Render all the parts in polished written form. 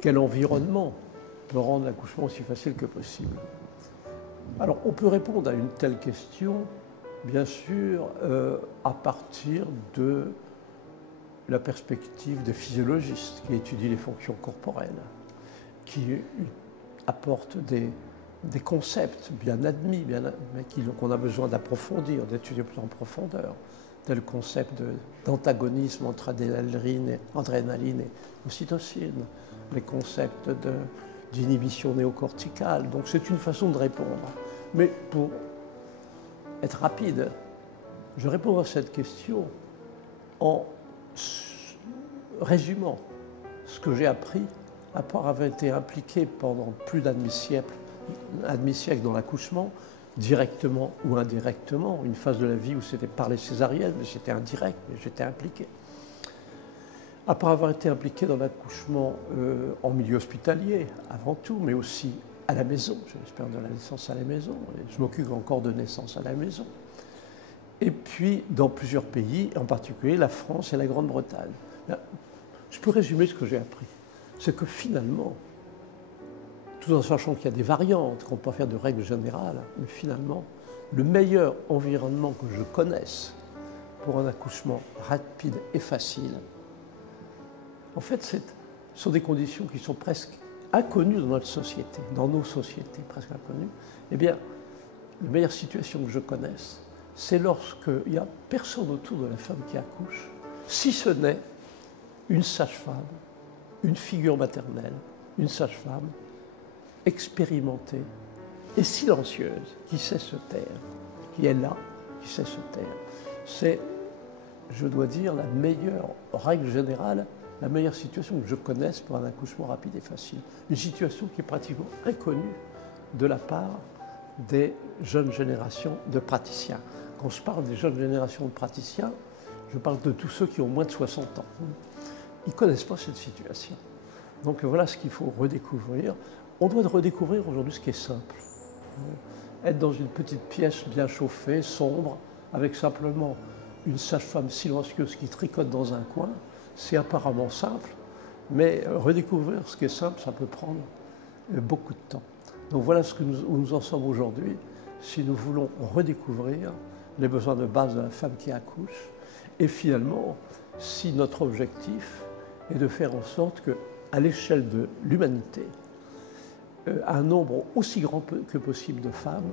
quel environnement peut rendre l'accouchement aussi facile que possible? Alors, on peut répondre à une telle question, bien sûr, à partir de la perspective des physiologistes qui étudient les fonctions corporelles, qui apportent des concepts bien admis, mais qu'on a besoin d'approfondir, d'étudier plus en profondeur, tel concept d'antagonisme entre adrénaline et ocytocine, les concepts d'inhibition néocorticale. Donc c'est une façon de répondre. Mais pour être rapide, je réponds à cette question en résumant ce que j'ai appris après avoir été impliqué pendant plus d'un demi-siècle dans l'accouchement, directement ou indirectement, une phase de la vie où c'était par les césariennes, mais c'était indirect, mais j'étais impliqué. Après avoir été impliqué dans l'accouchement en milieu hospitalier, avant tout, mais aussi à la maison, j'espère de la naissance à la maison, et je m'occupe encore de naissance à la maison, et puis dans plusieurs pays, en particulier la France et la Grande-Bretagne. Je peux résumer ce que j'ai appris. C'est que finalement, tout en sachant qu'il y a des variantes, qu'on ne peut pas faire de règles générales, mais finalement, le meilleur environnement que je connaisse pour un accouchement rapide et facile, en fait, ce sont des conditions qui sont presque inconnues dans notre société, dans nos sociétés presque inconnues. Eh bien, la meilleure situation que je connaisse, c'est lorsqu'il n'y a personne autour de la femme qui accouche, si ce n'est une sage-femme, une figure maternelle, une sage-femme expérimentée et silencieuse, qui sait se taire, qui est là, qui sait se taire. C'est, je dois dire, la meilleure règle générale, la meilleure situation que je connaisse pour un accouchement rapide et facile. Une situation qui est pratiquement inconnue de la part des jeunes générations de praticiens. Quand je parle des jeunes générations de praticiens, je parle de tous ceux qui ont moins de 60 ans. Ils ne connaissent pas cette situation. Donc voilà ce qu'il faut redécouvrir. On doit redécouvrir aujourd'hui ce qui est simple. Être dans une petite pièce bien chauffée, sombre, avec simplement une sage-femme silencieuse qui tricote dans un coin, c'est apparemment simple, mais redécouvrir ce qui est simple, ça peut prendre beaucoup de temps. Donc voilà où nous en sommes aujourd'hui, si nous voulons redécouvrir les besoins de base de la femme qui accouche, et finalement, si notre objectif est de faire en sorte qu'à l'échelle de l'humanité, un nombre aussi grand que possible de femmes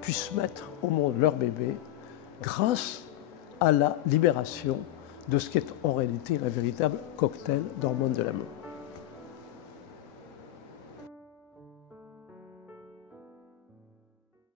puissent mettre au monde leur bébé grâce à la libération de ce qui est en réalité un véritable cocktail d'hormones de l'amour.